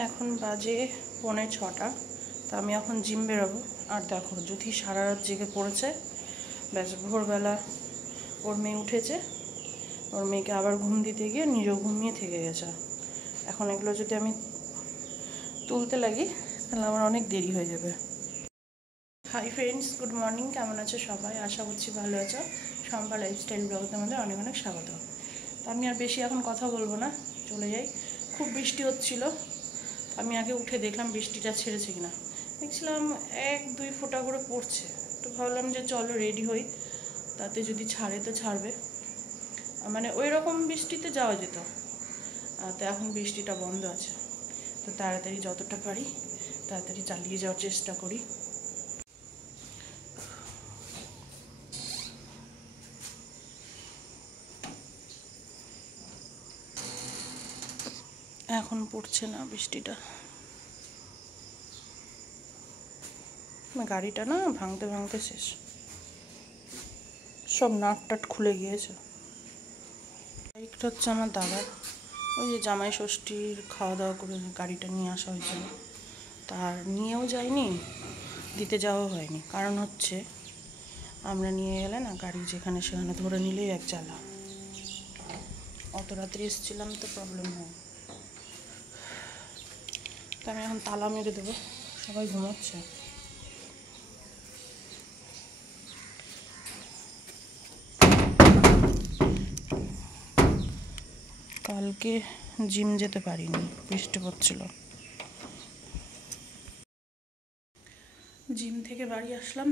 এখন বাজে 5:45। তা আমি এখন জিম বেরোবো। আর দেখো যুথি সারা রাত জেগে পড়েছে। ব্যাস ভোরবেলা ওর মেয়ে উঠেছে, ওর মেয়েকে আবার ঘুম দিতে গিয়ে নিজেও ঘুমিয়ে থেকে গেছে। এখন এগুলো যদি আমি তুলতে লাগি তাহলে আমার অনেক দেরি হয়ে যাবে। Hi friends, good morning. কেমন আছো সবাই? আশা করছি ভালো আছো। শম্পা লাইফস্টাইল ব্লগের মধ্যে অনেক অনেক স্বাগত। তো আমি আর বেশি এখন কথা বলবো না, চলে যাই। খুব বৃষ্টি হচ্ছিল, আমি আগে উঠে দেখলাম বৃষ্টিটা ছেড়েছে কিনা। দেখছিলাম 1-2 ফোঁটা করে পড়ছে। তো ভাবলাম যে চলো রেডি হই, তাতে যদি ছাড়ে তো ছাড়বে, মানে ওই রকম বৃষ্টিতে যাওয়া যেত। তো এখন বৃষ্টিটা বন্ধ আছে, তো তাড়াতাড়ি যতটা পারি তাড়াতাড়ি চালিয়ে যাওয়ার চেষ্টা করি। এখন পড়ছে না বৃষ্টিটা। গাড়িটা না ভাঙতে ভাঙতে শেষ, সব নাট টাট খুলে গিয়েছে। বাইকটা হচ্ছে আমার দাদার, ওই যে জামাই ষষ্ঠীর খাওয়া দাওয়া করে গাড়িটা নিয়ে আসা হয়েছিল, তার নিয়েও যায়নি, দিতে যাওয়া হয়নি। কারণ হচ্ছে আমরা নিয়ে গেলে না গাড়ি যেখানে সেখানে ধরে নিলেই এক জ্বালা। অত রাত্রে এসেছিলাম তো প্রবলেম হয়। তো আমি এখন তালা মেরে দেবো, সবাই ঘুমাচ্ছে। কালকে জিম যেতে পারিনি, বৃষ্টি পড়ছিল। জিম থেকে বাড়ি আসলাম,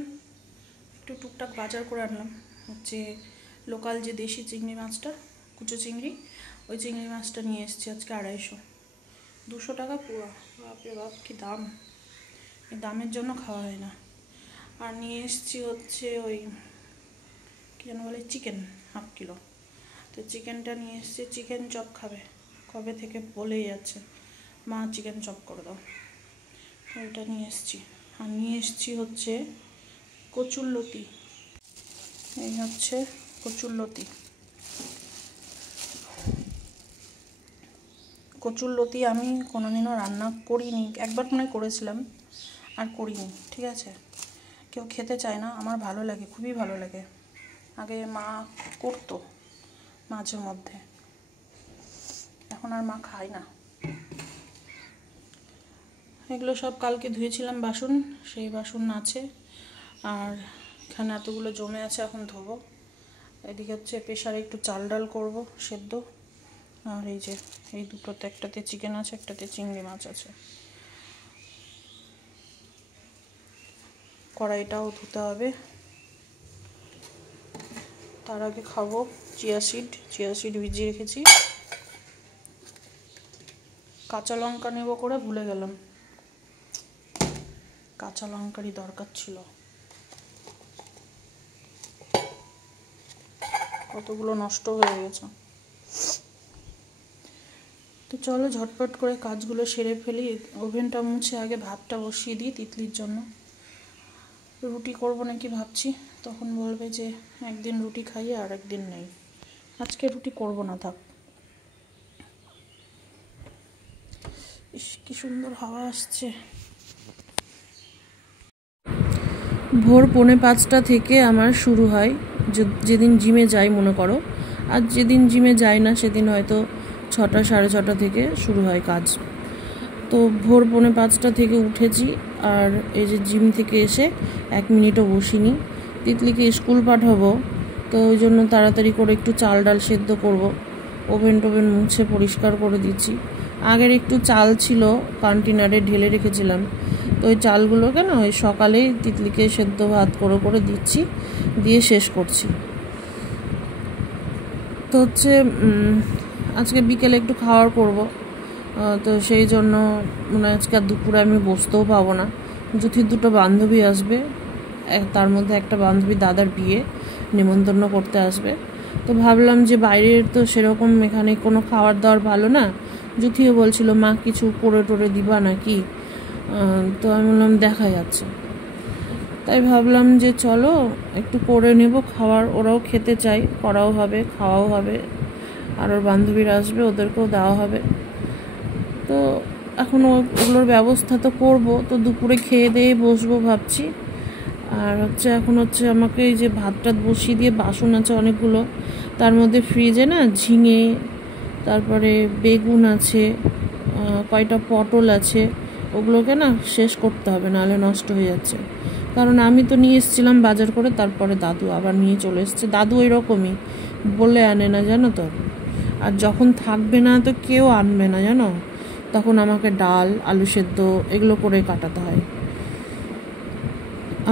একটু টুকটাক বাজার করে আনলাম। হচ্ছে লোকাল যে দেশি চিংড়ি মাছটা, কুচো চিংড়ি, ওই চিংড়ি মাছটা নিয়ে এসেছি আজকে 250, 200 টাকা পুরো। বাপরে বাপ কি দাম! এই দামের জন্য খাওয়া হয় না। আর নিয়ে এসেছি হচ্ছে ওই কী যেন বলে, চিকেন 1/2 কিলো। তো চিকেনটা নিয়ে এসেছি, চিকেন চপ খাবে কবে থেকে বলেই যাচ্ছে, মা চিকেন চপ করে দাও। ওইটা নিয়ে এসেছি। আর নিয়ে এসেছি হচ্ছে কচুরলতি। এই হচ্ছে কচুরলতি। কচুরলতি আমি কোনোদিনও রান্না করিনি, একবার মনে করেছিলাম, আর করিনি। ঠিক আছে, কেউ খেতে চায় না, আমার ভালো লাগে, খুবই ভালো লাগে। আগে মা করতো মাঝে মধ্যে, এখন আর মা খায় না। এগুলো সব কালকে ধুয়েছিলাম বাসন, সেই বাসন আছে। আর এখানে এতগুলো জমে আছে, এখন ধোবো। এদিকে হচ্ছে প্রেশারে একটু চাল ডাল করবো সেদ্ধ। আর এই যে এই দুটোতে, একটাতে চিকেন আছে, একটাতে চিংড়ি মাছ আছে। কড়াইটাও ধুতে হবে। তার আগে খাবো চিয়া সিড ভিজিয়ে রেখেছি। কাঁচা লঙ্কা নেব করে ভুলে গেলাম, কাঁচা লঙ্কারই দরকার ছিল। কতগুলো নষ্ট হয়ে গেছে। তো চলো ঝটপট করে কাজগুলো সেরে ফেলি। ওভেনটা মুছে আগে ভাতটা বসিয়ে দিই তিতলির জন্য। রুটি করবো নাকি ভাবছি, তখন বলবে যে একদিন রুটি খাইয়ে আর একদিন নেই। আজকে রুটি করবো না, থাক। ইস কি সুন্দর হাওয়া আসছে। ভোর 4:45 থেকে আমার শুরু হয়, যেদিন জিমে যাই মনে করো। আর যেদিন জিমে যাই না সেদিন হয়তো 6টা 6:30 থেকে শুরু হয় কাজ। তো ভোর 4:45 থেকে উঠেছি। আর এই যে জিম থেকে এসে 1 মিনিটও বসিনি, তিতলিকে স্কুল পাঠাবো। তো ওই জন্য তাড়াতাড়ি করে একটু চাল ডাল সেদ্ধ করব। ওভেন টোভেন মুছে পরিষ্কার করে দিচ্ছি। আগের একটু চাল ছিল কন্টেনারে ঢেলে রেখেছিলাম, তো ওই চালগুলোকে না ওই সকালেই তিতলিকে সেদ্ধ ভাত করে করে দিচ্ছি, দিয়ে শেষ করছি। তো হচ্ছে আজকে বিকেলে একটু খাওয়ার করব, তো সেই জন্য মনে হয় আজকে আর দুপুরে আমি বসতেও পাবো না। যুথির 2টো বান্ধবী আসবে, তার মধ্যে একটা বান্ধবী দাদার বিয়ে নিমন্ত্রণ করতে আসবে। তো ভাবলাম যে বাইরের তো সেরকম এখানে কোনো খাবার দাবার ভালো না। যুথিও বলছিল মা কিছু করে টোরে দিবা নাকি, তো আমি বললাম দেখা যাচ্ছে। তাই ভাবলাম যে চলো একটু করে নেব খাবার, ওরাও খেতে চাই, করাও হবে, খাওয়াও হবে। আর ওর বান্ধবীরা আসবে, ওদেরকেও দেওয়া হবে। তো এখন ওগুলোর ব্যবস্থা তো করবো, তো দুপুরে খেয়ে দিয়ে বসবো ভাবছি। আর এখন আমাকে এই যে ভাত টাত বসিয়ে দিয়ে বাসন আছে অনেকগুলো, তার মধ্যে ফ্রিজে না ঝিঙে, তারপরে বেগুন আছে, কয়টা পটল আছে, ওগুলোকে না শেষ করতে হবে, নাহলে নষ্ট হয়ে যাচ্ছে। কারণ আমি তো নিয়ে এসেছিলাম বাজার করে, তারপরে দাদু আবার নিয়ে চলে এসছে। দাদু এরকমই বলে আনে না, জানো তো। আর যখন থাকবে না তো কেউ আনবে না, জানো, তখন আমাকে ডাল, আলু সেদ্ধ এগুলো করে কাটাতে হয়।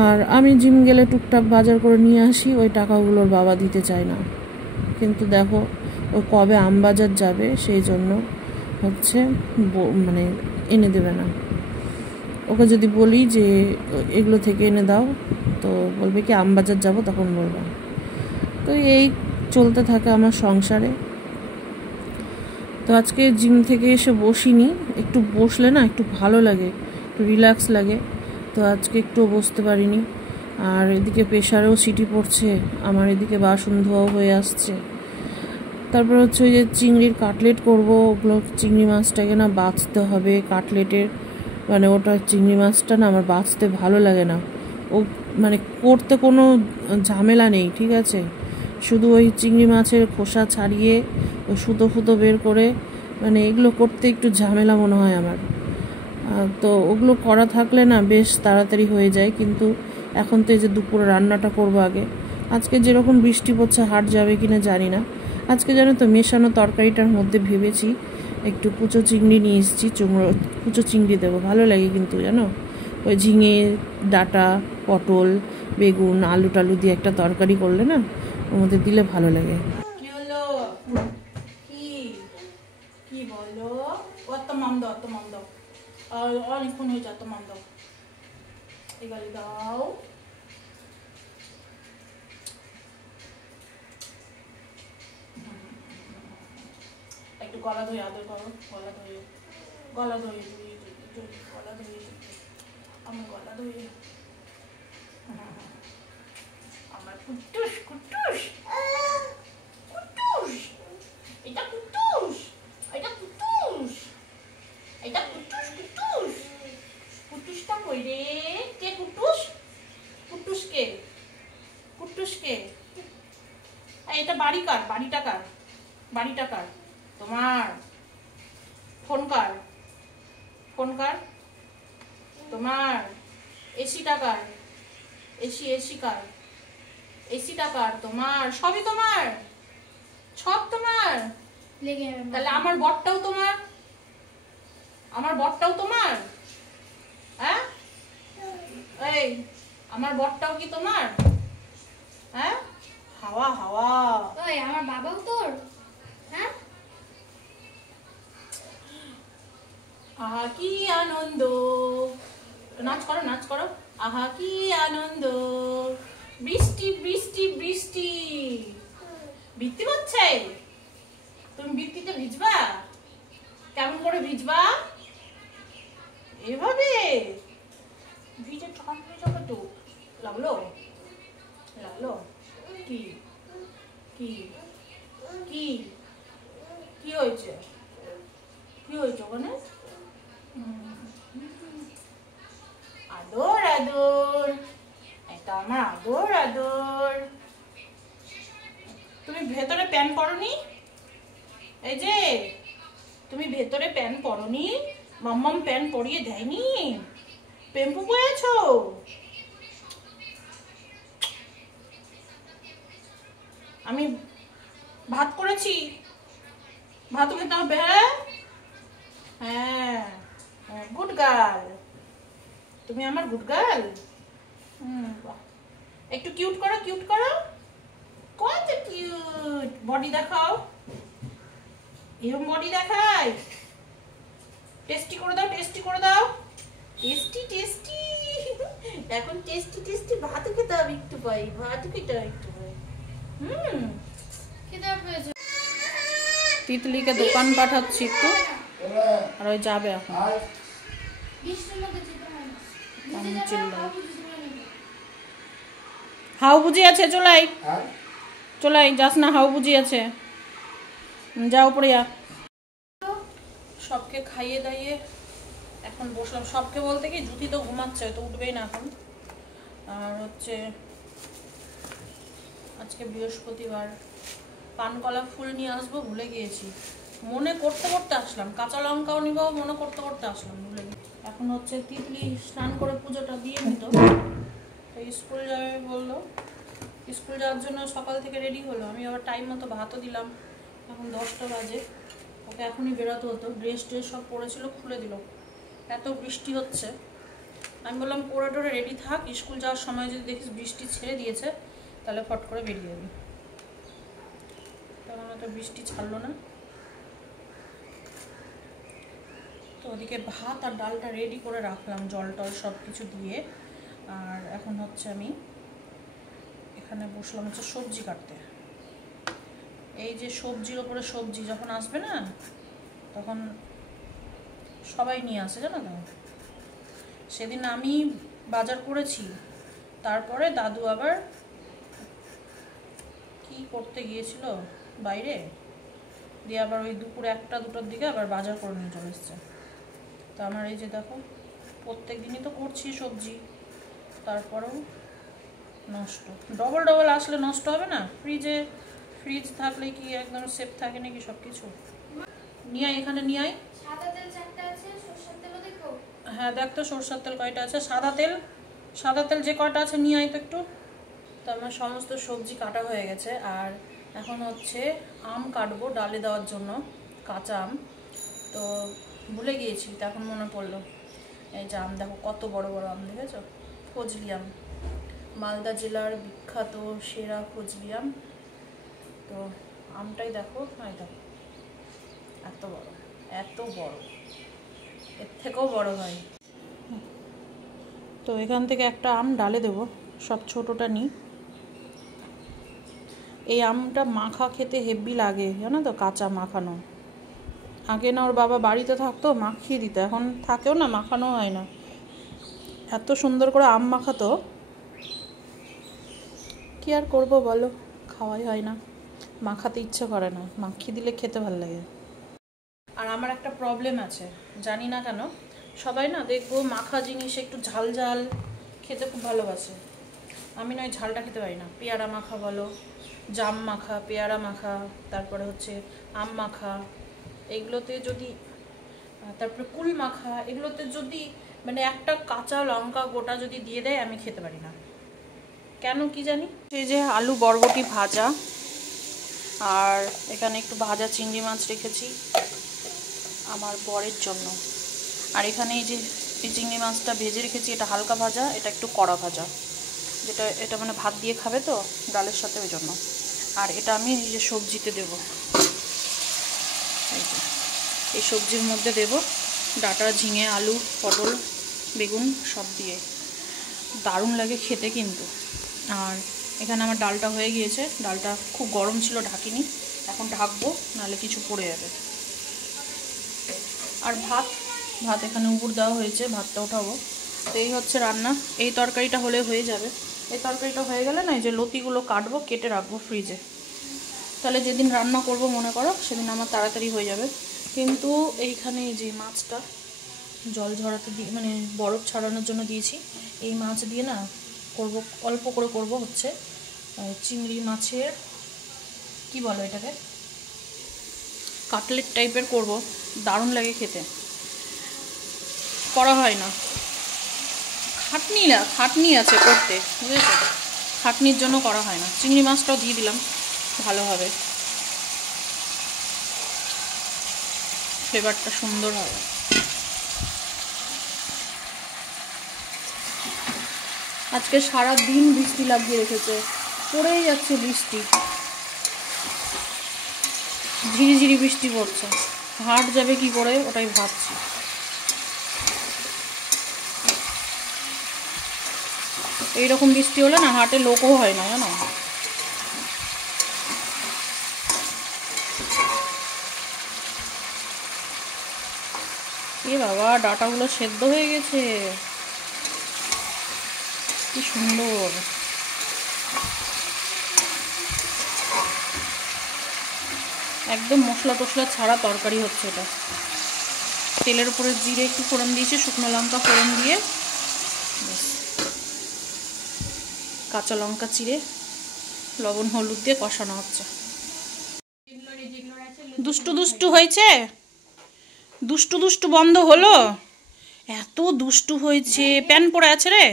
আর আমি জিম গেলে টুকটাক বাজার করে নিয়ে আসি, ওই টাকাগুলোর বাবা দিতে চায় না। কিন্তু দেখো ও কবে আমবাজার যাবে, সেই জন্য মানে এনে দেবে না। ওকে যদি বলি যে এগুলো থেকে এনে দাও, তো বলবে কি আমবাজার যাব, তখন বলবো। তো এই চলতে থাকে আমার সংসারে। তো আজকে জিম থেকে এসে বসিনি, একটু বসলে না একটু ভালো লাগে, একটু রিল্যাক্স লাগে। তো আজকে একটু বসতে পারিনি। আর এদিকে প্রেশারেও সিটি পড়ছে, আমার এদিকে বাসন ধোয়াও হয়ে আসছে। তারপর ওই যে চিংড়ির কাটলেট করব, ওগুলো চিংড়ি মাছটাকে না বাছতে হবে। কাটলেটের মানে ওটা চিংড়ি মাছটা না আমার বাছতে ভালো লাগে না। ও মানে করতে কোনো ঝামেলা নেই, ঠিক আছে, শুধু ওই চিংড়ি মাছের খোসা ছাড়িয়ে ওই সুতো ফুতো বের করে, মানে এগুলো করতে একটু ঝামেলা মনে হয় আমার। তো ওগুলো করা থাকলে না বেশ তাড়াতাড়ি হয়ে যায়। কিন্তু এখন তো এই যে দুপুরে রান্নাটা করবো আগে। আজকে যেরকম বৃষ্টি পড়ছে হাট যাবে কিনা জানি না। আজকে জানো তো মেশানো তরকারিটার মধ্যে ভেবেছি একটু কুচো চিংড়ি নিয়ে এসেছি, কুচো চিংড়ি দেবো, ভালো লাগে কিন্তু, জানো, ওই ঝিঙে ডাঁটা, পটল, বেগুন, আলু টালু দিয়ে একটা তরকারি করলে না ওর মধ্যে দিলে ভালো লাগে। কি হলো, কি বলো, অত মাম দাও, অনেকক্ষণ হয়ে যায়, মাম দাও, এগালি দাও। একটু গলা ধরে আদর করো, গলা ধরে আমার গলা ধরে, আমার কুট্টুস কুট্টুস কুট্টুস, এটা কুট্টুস, এটা কুট্টুস, এটা কুট্টুস কুট্টুস, কুট্টুসটা কই রে? কে কুট্টুস? কুট্টুস কে? কুট্টুস কে? এটা বাড়ি কার? বাড়িটা কার? বাড়িটা কার? তোমার? ফোন কার? ফোন কার? তোমার? এসিটা কার? এসি কার? এসিটা কার? তোমার? সবই তোমার, সব তোমার। তাহলে আমার বরটাও তোমার? আমার বরটাও তোমার? হ্যাঁ, এই আমার বরটাও কি তোমার? হ্যাঁ, হাওয়া হাওয়া। ওই আমার বাবাও তোর? হ্যাঁ, আহা কি আনন্দ, নাচ করো, নাচ করো, আহা কি আনন্দ, বৃষ্টি বৃষ্টি বৃষ্টি, বৃষ্টি হচ্ছে, তুমি বৃষ্টিতে ভিজবা? কেমন করে ভিজবা? এভাবে ভিজে ঠান্ডা হয়ে যাবে তো। লাগলো, লাগলো, কি কি কি কি হয়েছে, কি হয়েছে ওখানে? আদর আদর, এটা আমার আদর আদর। তুমি ভেতরে প্যান্ট পরনি? এই যে তুমি ভেতরে প্যান্ট পরনি? মাম্মাম প্যান্ট পরিয়ে দেয়নি? পেম্পু পরেছো? আমি ভাত করেছি, ভাতও খেতে হবে। হ্যাঁ, গুড গার্ল, তুমি আমার গুড গার্ল। একটু কিউট করো, কিউট করো, কত কিউট, বডি দেখাও, এরকম বডি দেখাই, টেস্টি করে দাও, টেস্টি করে দাও, টেস্টি টেস্টি, এখন টেস্টি টেস্টি ভাত খেতে হবে, একটু পাই ভাত খেতে হবে, একটু পাই। খেতে হবে। তিতলিকে দোকান পাঠাচ্ছি একটু, আর ওই যাবে এখন। হাউ বুঝি আছে, চলাই চলাই, যাস না, হাউ বুঝি আছে, যা উপরে যা। সবকে খাইয়ে দাইয়ে এখন বসলাম, সবকে বলতে কি জুথি তো ঘুমাচ্ছে, তো উঠবেই না এখন। আর হচ্ছে আজকে বৃহস্পতিবার, পানকলা ফুল নিয়ে আসবো ভুলে গিয়েছি, মনে করতে করতে আসলাম। কাঁচা লঙ্কাও নিব মনে করতে করতে আসলাম, ভুলে গেছি। এখন হচ্ছে তিতলি স্নান করে পুজোটা দিয়ে নিত, তো স্কুল যাবে বললো। স্কুল যাওয়ার জন্য সকাল থেকে রেডি হলো, আমি আবার টাইম মতো ভাতও দিলাম। এখন 10টা বাজে, ওকে এখনই বেরোতে হতো। ড্রেস সব পরেছিল, খুলে দিল। এত বৃষ্টি হচ্ছে, আমি বললাম পরে টোরে রেডি থাক, স্কুল যাওয়ার সময় যদি দেখিস বৃষ্টি ছেড়ে দিয়েছে তাহলে ফট করে বেরিয়ে যাবি। তখন তো বৃষ্টি ছাড়লো না। তো ওদিকে ভাত আর ডালটা রেডি করে রাখলাম, জল টল সব কিছু দিয়ে। আর এখন হচ্ছে আমি এখানে বসলাম হচ্ছে সবজি কাটতে। এই যে সবজির ওপরে সবজি যখন আসবে না, তখন সবাই নিয়ে আসে, জানো তো। সেদিন আমি বাজার করেছি, তারপরে দাদু আবার কি করতে গিয়েছিল বাইরে, দিয়ে আবার ওই দুপুর 1টা 2টার দিকে আবার বাজার করে নিয়ে চলে এসছে। তো আমার এই যে দেখো, প্রত্যেক দিনই তো করছি সবজি, তারপরেও নষ্ট। ডবল ডবল আসলে নষ্ট হবে না? ফ্রিজ থাকলে কি একদম সেফ থাকে নাকি সব কিছু? নিয়ে আয়, এখানে নিয়ে আয়। হ্যাঁ দেখ তো সরষের তেল কয়টা আছে, সাদা তেল যে কয়টা আছে নিয়ে আয় তো একটু। তো আমার সমস্ত সবজি কাটা হয়ে গেছে, আর এখন হচ্ছে আম কাটবো ডালে দেওয়ার জন্য, কাঁচা আম। তো ভুলে গিয়েছি, তো এখন মনে পড়লো। এই যে আম দেখো, কত বড় বড় আম, দেখেছো? ফজলি আম, মালদা জেলার বিখ্যাত সেরা ফজলি আম। তো আমটাই দেখো, এই দেখো এত বড়, এত বড়, এর থেকেও বড় হয়। তো এখান থেকে একটা আম ডালে দেবো, সব ছোটোটা নিই। এই আমটা মাখা খেতে হেভি লাগে, জানো তো, কাঁচা মাখানো। আগে না ওর বাবা বাড়িতে থাকতো, মাখিয়ে দিত, এখন থাকেও না, মাখানো হয় না। এত সুন্দর করে আম মাখাতো, কি আর করবো বলো, খাওয়াই হয় না, মাখাতে ইচ্ছে করে না, মাখিয়ে দিলে খেতে ভালো লাগে। আর আমার একটা প্রবলেম আছে, জানি না কেন, সবাই না দেখবো মাখা জিনিস একটু ঝাল ঝাল খেতে খুব ভালোবাসে, আমি নয় ঝালটা খেতে পারি না। পেয়ারা মাখা বলো, জাম মাখা, পেয়ারা মাখা, তারপরে হচ্ছে আম মাখা, এগুলোতে যদি, তারপরে কুল মাখা, এগুলোতে যদি মানে একটা কাঁচা লঙ্কা গোটা যদি দিয়ে দেয়, আমি খেতে পারি না, কেন কি জানি। এই যে আলু বরবটি ভাজা, আর এখানে একটু ভাজা চিংড়ি মাছ রেখেছি আমার বরের জন্য। আর এখানে এই যে এই চিংড়ি মাছটা ভেজে রেখেছি, এটা হালকা ভাজা, এটা একটু কড়া ভাজা, এটা মানে ভাত দিয়ে খাবে তো ডালের সাথে, ওই জন্য। আর এটা আমি এই যে সবজিতে দেব, এই সবজির মধ্যে দেব, ডাঁটা, ঝিঙে, আলু, পটল, বেগুন সব দিয়ে, দারুণ লাগে খেতে কিন্তু। আর এখানে আমার ডালটা হয়ে গিয়েছে, ডালটা খুব গরম ছিল, ঢাকিনি, এখন ঢাকবো, নাহলে কিছু পড়ে যাবে। আর ভাত এখানে উপর দেওয়া হয়েছে, ভাতটা উঠাবো। তো এই হচ্ছে রান্না, এই তরকারিটা হলে হয়ে যাবে। এই তরকারিটা হয়ে গেলে না, এই যে লতিগুলো কাটবো, কেটে রাখবো ফ্রিজে, তাহলে যেদিন রান্না করব মনে করো, সেদিন আমার তাড়াতাড়ি হয়ে যাবে। কিন্তু এইখানে যে মাছটা জল ঝরাতে দিয়ে, মানে বরফ ছাড়ানোর জন্য দিয়েছি, এই মাছ দিয়ে না করব, অল্প করে করব হচ্ছে চিংড়ি মাছের, কি বলো এটাকে, কাটলেট টাইপের করব, দারুণ লাগে খেতে, করা হয় না, খাটনি আছে করতে, বুঝেছো, খাটনির জন্য করা হয় না। চিংড়ি মাছটাও দিয়ে দিলাম, ভালো হবে, ফ্লেভারটা সুন্দর হবে। আজকে সারা দিন বৃষ্টি লাগিয়ে রেখেছে, পড়েই যাচ্ছে বৃষ্টি, ঝিরিঝিরি বৃষ্টি পড়ছে, হাট যাবে কি করে ওটাই ভাবছি। এইরকম বৃষ্টি হলে না হাটে লোকও হয় না, জানো। এ বাবা, ডাটাগুলো সেদ্ধ হয়ে গেছে, কি সুন্দর। একদম মশলা টশলা ছাড়া তরকারি হচ্ছে এটা, তেলের উপরে জিরে একটু ফোড়ন দিয়েছি, শুকনো লঙ্কা ফোড়ন দিয়ে কাঁচা লঙ্কা চিড়ে লবণ হলুদ দিয়ে কষানো হচ্ছে। দুষ্টু দুষ্টু হয়েছে, দুষ্টু দুষ্টু বন্ধ হলো? এত দুষ্টু হয়েছে, প্যান পরে আছে রে,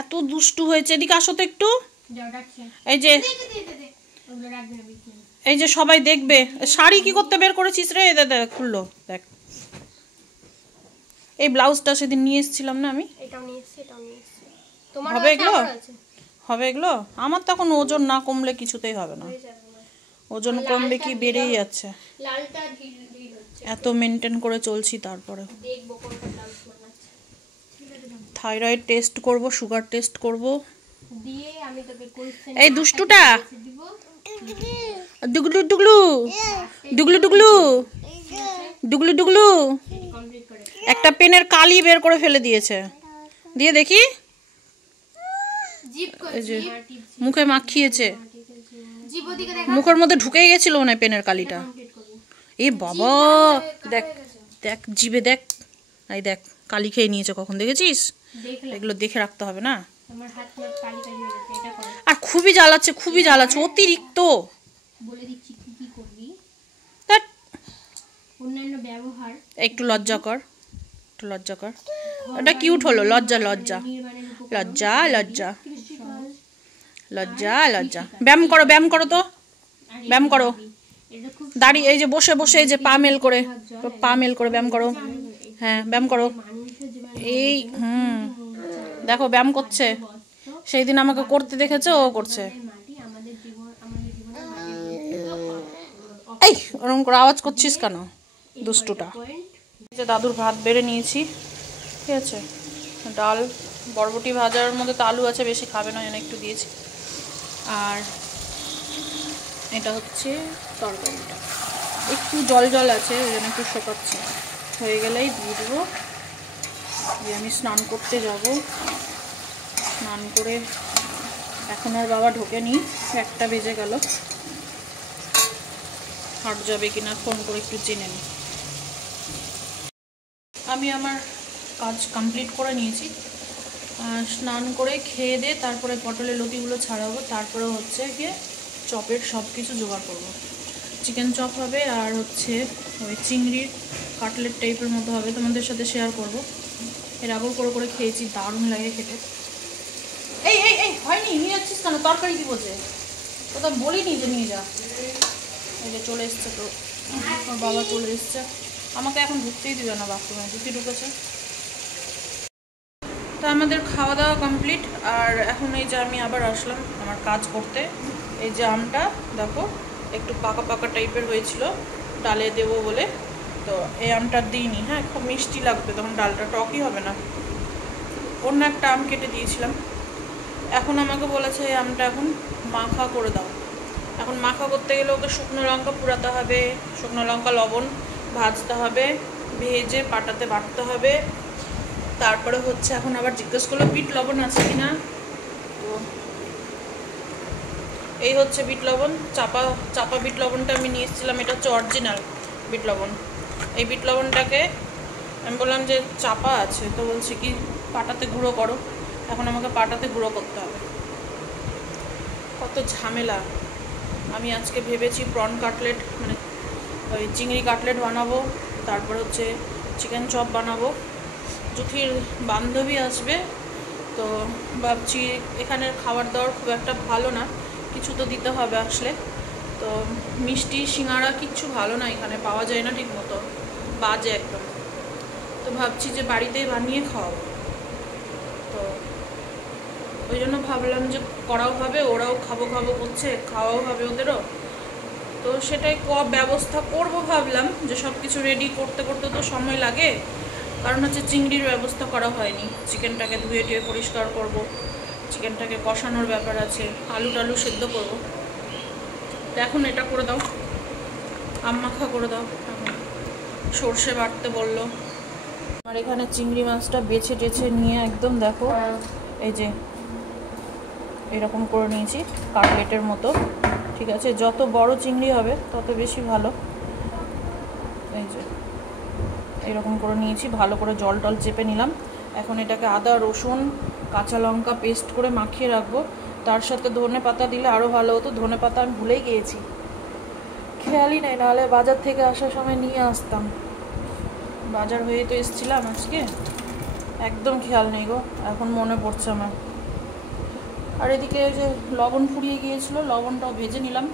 এত দুষ্টু হয়েছে। এদিকে আসো তো একটু। এই যে সবাই দেখবে। শাড়ি কি করতে বের করেছিস রে? দেখ খুললো, দেখ। এই ব্লাউজটা সেদিন নিয়ে এসেছিলাম না আমি, হবে এগুলো? হবে এগুলো? আমার তখন ওজন না কমলে কিছুতেই হবে না। ওজন কমবে কি, বেড়েই যাচ্ছে। এত মেনটেন করে চলছি, তারপরে থাইরয়েড টেস্ট করব, সুগার টেস্ট করব। এই দুষ্টুটা ডুগলু ডুগলু ডুগলু ডুগলু ডুগলু ডুগলু একটা পেনের কালি বের করে ফেলে দিয়েছে। দিয়ে দেখি, এই যে মুখে মাখিয়েছে, মুখের মধ্যে ঢুকেই গেছিল মনে হয় পেনের কালিটা। এ বাবা, দেখ দেখ জিভে দেখ, এই দেখ কালি খেয়ে নিয়েছে। কখন দেখেছিস? এগুলো দেখে রাখতে হবে না। আর খুবই জ্বালাচ্ছে, খুবই জ্বালাচ্ছে, অতিরিক্ত। একটু লজ্জা কর, একটু লজ্জা কর। এটা কিউট হলো, লজ্জা লজ্জা লজ্জা লজ্জা লজ্জা লজ্জা। ব্যায়াম করো, ব্যায়াম করো তো, ব্যায়াম করো। দাঁড়িয়ে এই যে বসে বসে এই যে পা মেল করে, পা মেল করে ব্যায়াম করো। হ্যাঁ ব্যায়াম করো। এই দেখো ব্যায়াম করছে। সেই দিন আমাকে করতে দেখেছে, ও করছে। এই ওরকম করে আওয়াজ করছিস কেন, দুষ্টুটা? যে দাদুর ভাত বেড়ে নিয়েছি, ঠিক আছে। ডাল, বরবটি ভাজার মধ্যে তো আলু আছে, বেশি খাবে না, একটু দিয়েছি। আর এটা হচ্ছে তরকারিটা, একটু জল জল আছে, ওই জন্য একটু শোকাচ্ছে। হয়ে গেলেই দিয়ে দেবো। দিয়ে আমি স্নান করতে যাব। স্নান করে এখন আর বাবা ঢোকেনি, 1টা বেজে গেল। হাট যাবে কিনা ফোন করে একটু জেনে নিই। আমি আমার কাজ কমপ্লিট করে নিয়েছি। স্নান করে খেয়ে দিয়ে তারপরে পটলের লতিগুলো ছাড়াবো। তারপরে হচ্ছে গিয়ে চপের সব কিছু জোগাড় করব। চিকেন চপ হবে, আর হচ্ছে ওই চিংড়ির কাটলেট টাইপের মতো হবে, তোমাদের সাথে শেয়ার করব। এর আগেও করে খেয়েছি, দারুণ লাগে খেতে। এই এই এই হয়নি, নিয়ে যাচ্ছিস কেন? তরকারি কি বলছে? ও তো বলিনি যে নিয়ে যা। এই যে চলে এসছে, তো ওর বাবা চলে এসছে। আমাকে এখন ঢুকতেই দিবে না বাথরুমে, ঢুকেছে। তো আমাদের খাওয়া দাওয়া কমপ্লিট। আর এখন এই যে আমি আবার আসলাম আমার কাজ করতে। এই যে আমটা দেখো একটু পাকা পাকা টাইপের হয়েছিল, ডালে দেবো বলে। তো এই আমটা দিইনি, হ্যাঁ খুব মিষ্টি লাগবে তখন, ডালটা টকই হবে না। অন্য একটা আম কেটে দিয়েছিলাম। এখন আমাকে বলেছে এই আমটা এখন মাখা করে দাও। এখন মাখা করতে গেলে ওকে শুকনো লঙ্কা পুরাতে হবে, শুকনো লঙ্কা লবণ ভাজতে হবে, ভেজে পাটাতে বাটতে হবে। তারপরে হচ্ছে এখন আবার জিজ্ঞেস করলো বিট লবণ আছে কিনা। তো এই হচ্ছে বিট লবণ, চাপা চাপা বিট লবণটা আমি নিয়ে এসেছিলাম। এটা হচ্ছে অরিজিনাল বিট লবণ। এই বিট লবণটাকে আমি বললাম যে চাপা আছে, তো বলছে কি পাটাতে গুঁড়ো করো। এখন আমাকে পাটাতে গুঁড়ো করতে হবে, কত ঝামেলা। আমি আজকে ভেবেছি প্রন কাটলেট, মানে ওই চিংড়ি কাটলেট বানাবো, তারপর হচ্ছে চিকেন চপ বানাবো। জুথির বান্ধবী আসবে, তো ভাবছি এখানের খাবার দাবার খুব একটা ভালো না, কিছু তো দিতে হবে আসলে। তো মিষ্টি সিঙ্গাড়া কিচ্ছু ভালো না, এখানে পাওয়া যায় না ঠিক মতো, বাজে একদম। তো ভাবছি যে বাড়িতেই বানিয়ে খাওয়াবো। তো ওই জন্য ভাবলাম যে করাও হবে, ওরাও খাবো খাবো করছে, খাওয়াও হবে ওদেরও। তো সেটাই ব্যবস্থা করব ভাবলাম, যে সব কিছু রেডি করতে করতে তো সময় লাগে। কারণ হচ্ছে চিংড়ির ব্যবস্থা করা হয়নি, চিকেনটাকে ধুয়ে টুয়ে পরিষ্কার করব, চিকেনটাকে কষানোর ব্যাপার আছে, আলু টালু সেদ্ধ করব। তো এখন এটা করে দাও, আম মাখা করে দাও, এখন সর্ষে বাটতে বললো। আর এখানে চিংড়ি মাছটা বেছে টেছে নিয়ে একদম দেখো এই যে এরকম করে নিয়েছি কাটলেটের মতো, ঠিক আছে। যত বড় চিংড়ি হবে তত বেশি ভালো। এই যে এরকম করে নিয়েছি, ভালো করে জল টল চেপে নিলাম। এখন এটাকে আদা রসুন কাঁচা লঙ্কা পেস্ট করে মাখিয়ে রাখবো। তার সাথে ধনে পাতা দিলে আরও ভালো হতো, ধনে পাতা আমি ভুলেই গিয়েছি, খেয়ালই নেই, নাহলে বাজার থেকে আসার সময় নিয়ে আসতাম। বাজার হয়ে তো এসেছিলাম আজকে, একদম খেয়াল নেই গো, এখন মনে পড়ছে আমার। আর এদিকে যে লবণ ফুরিয়ে গিয়েছিল, লবণটাও ভেজে নিলাম।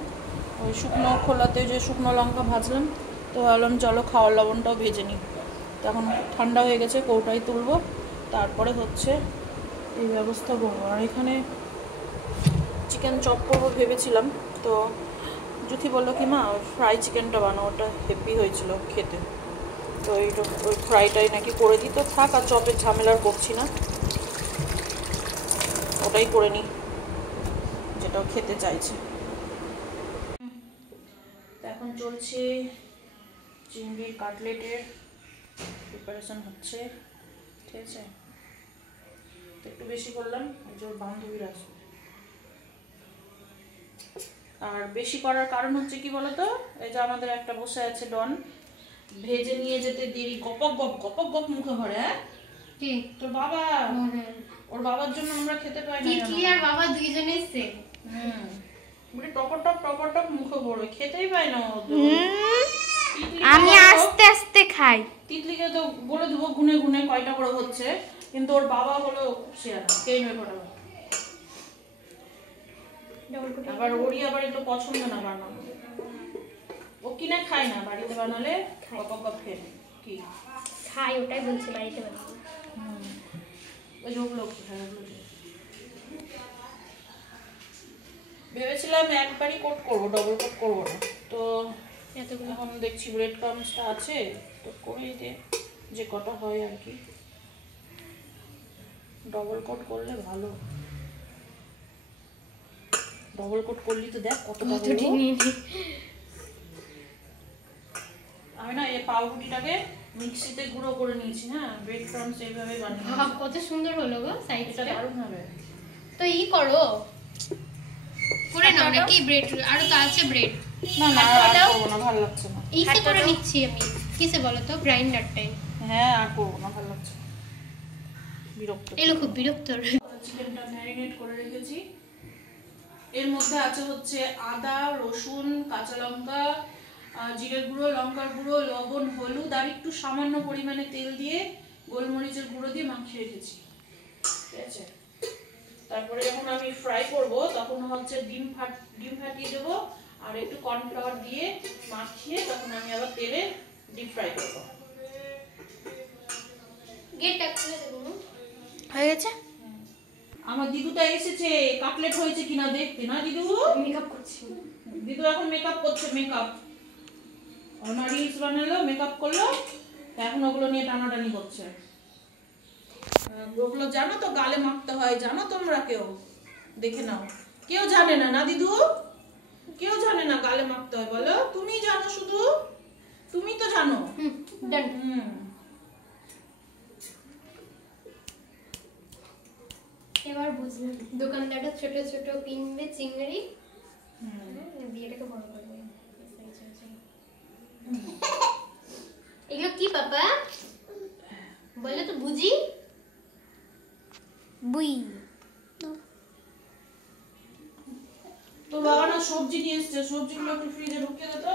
ওই শুকনো খোলাতে যে শুকনো লঙ্কা ভাজলাম, তো ভাবলাম চলো খাওয়ার লবণটাও ভেজে নিই। তখন ঠান্ডা হয়ে গেছে, কৌটায় তুলবো, তারপরে হচ্ছে এই ব্যবস্থা করবো। আর এখানে চিকেন চপ করবো ভেবেছিলাম, তো জুথি বললো কি মা ফ্রাই চিকেনটা বানাও, ওটা হেভি হয়েছিল খেতে, তো ওই ফ্রাইটাই নাকি করে দিই। তো থাক, আর চপের ঝামেলার করছি না, ওটাই করে নিই যেটাও খেতে চাইছে। এখন চলছে চিংড়ির কাটলেটের প্রিপারেশন হচ্ছে, ঠিক আছে। তো একটু বেশি করলাম, যে ওর বান্ধবীর আছে। আর বেশি করার কারণ হচ্ছে কি বলতো, এই যে আমাদের একটা বসে আছে ডন, ভেজে নিয়ে যেতে দেরি, গপক গপ মুখে ভরে। হ্যাঁ কি তোর বাবা, ওর বাবার জন্য আমরা খেতে পাই না, তিতলি আর বাবা দুইজনে সেম। মানে টপর টপ মুখে ভরবে, খেতেই পাই না। আমি আস্তে আস্তে খাই। তিতলিকে তো বলে দেবো গুনে গুনে কয়টা করে হচ্ছে, কিন্তু ওর বাবা হলো শেয়ার খেয়ে নেবে ফটাফট। আবার ওরই আবার এগুলো পছন্দ না বানানো, ও কিনে খায় না, বাড়িতে বানালে গপ খেয়ে কি খাই, ওটাই বলছি বাড়িতে বানাবো। ওই যে ওগুলো ভেবেছিলাম একবারই কোট করবো, ডবল কোট করবো না, তো এখন দেখছি ব্রেড ক্রাম্বসটা আছে, তো করেই দে যে কটা হয় আর কি। ডবল কোট করলে ভালো, ডবল কোট করলি তো দেখ কতটা হলো। আমি না এই পাউরুটিটাকে মিক্সিতে গুঁড়ো করে নিয়েছি। হ্যাঁ, ব্রেড ক্রাম্বস এইভাবে বানিয়েছি। কত সুন্দর হলো গো, সাইডটা দারুণ হবে। তো ই করো করে নাও নাকি ব্রেড, আরো তো আছে ব্রেড। না না আর করব না, ভালো লাগছে না। ইসে করে নিচ্ছি আমি, কিসে বলো তো, গ্রাইন্ডারটাই। হ্যাঁ আর করব না, ভালো লাগছে, বিরক্ত। এলো খুব বিরক্ত। চিকেনটা ম্যারিনেট করে রেখেছি, এর মধ্যে আছে হচ্ছে আদা রসুন কাঁচা লঙ্কা জিরের গুঁড়ো লঙ্কার গুঁড়ো লবণ হলুদ আর একটু সামান্য পরিমাণে তেল দিয়ে গোলমরিচের গুঁড়ো দিয়ে মাখিয়ে রেখেছি, ঠিক আছে। তারপরে যখন আমি ফ্রাই করব তখন হচ্ছে ডিম ফাটিয়ে দেবো আর একটু কর্নফ্লাওয়ার দিয়ে মাখিয়ে তখন আমি আবার তেলে ডিপ ফ্রাই করবো। গেটটা খুলে দেবো, হয়ে গেছে। আমার দিদুটা এসেছে, কাটলেট হয়েছে কিনা দেখতে। না দিদু মেকআপ করছে, দিদু এখন মেকআপ করছে, মেকআপ আমার রিলস বানালো, মেকআপ করলো, এখন ওগুলো নিয়ে টানাটানি করছে। ওগুলো জানো তো গালে মাখতে হয়, জানো তোমরা? কেউ দেখে নাও, কেউ জানে না। না দিদু, কেউ জানে না গালে মাখতে হয়, বলো তুমি জানো, শুধু তুমি তো জানো। এবার বুঝলাম, দোকানদারটা ছোট ছোট কিনবে চিংড়ি, বিয়েটাকে বড় করবে। এগুলো কি পাপা বলে তো বুঝি, বুই তো বাবা না সবজি নিয়ে এসছে, সবজিগুলো একটু ফ্রিজে ঢুকিয়ে দে তো।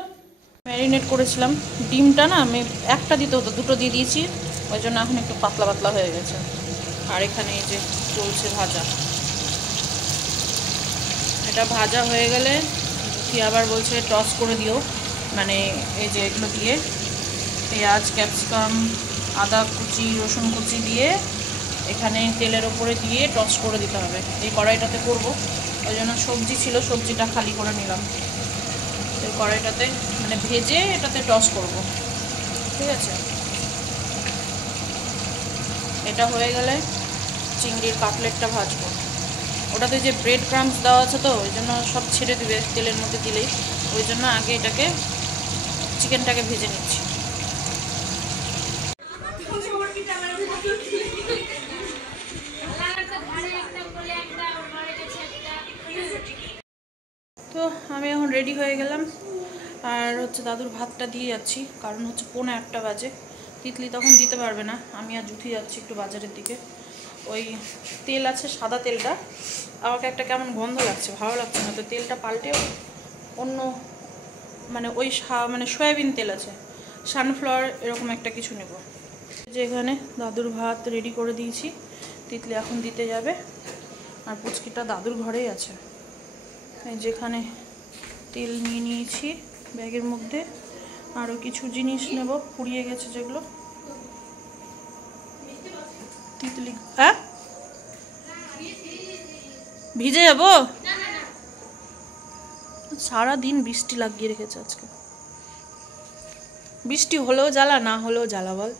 ম্যারিনেট করেছিলাম ডিমটা, না আমি একটা দিতে হতো, দুটো দিয়ে দিয়েছি, ওই জন্য এখন একটু পাতলা পাতলা হয়ে গেছে। আর এখানে এই যে চলছে ভাজা, এটা ভাজা হয়ে গেলে কি আবার বলছে টস করে দিও, মানে এই যে এগুলো দিয়ে পেঁয়াজ ক্যাপসিকাম আদা কুচি রসুন কুচি দিয়ে এখানে তেলের ওপরে দিয়ে টস করে দিতে হবে। এই কড়াইটাতে করব, ওই জন্য সবজি ছিল, সবজিটা খালি করে নিলাম। এই কড়াইটাতে মানে ভেজে এটাতে টস করব, ঠিক আছে। এটা হয়ে গেলে চিংড়ির কাটলেটটা ভাজবো, ওটাতে যে ব্রেড ক্রাম্বস দেওয়া আছে তো ওই জন্য সব ছেড়ে দিবে তেলের মধ্যে দিলেই, ওই জন্য আগে এটাকে চিকেনটাকে ভেজে নিচ্ছি। তো আমি এখন রেডি হয়ে গেলাম, আর হচ্ছে দাদুর ভাতটা দিয়ে যাচ্ছি, কারণ হচ্ছে 1:45 বাজে, তিতলি তখন দিতে পারবে না। আমি আর জুথি যাচ্ছি একটু বাজারের দিকে। ওই তেল আছে সাদা তেলটা, আমাকে একটা কেমন গন্ধ লাগছে, ভালো লাগছে না, তো তেলটা পাল্টে অন্য মানে ওই মানে সয়াবিন তেল আছে, সানফ্লাওয়ার এরকম একটা কিছু নেব। যে এখানে দাদুর ভাত রেডি করে দিয়েছি, তিতলি এখন দিতে যাবে। আর পুচকিটা দাদুর ঘরেই আছে। এই যেখানে তেল নিয়ে নিয়েছি ব্যাগের মধ্যে, আরও কিছু জিনিস নেব পুড়িয়ে গেছে যেগুলো। তিতলি হ্যাঁ ভিজে যাবো, সারাদিন বৃষ্টি লাগিয়ে রেখেছে আজকে। বৃষ্টি হলেও জ্বালা, না হলেও জ্বালা বল।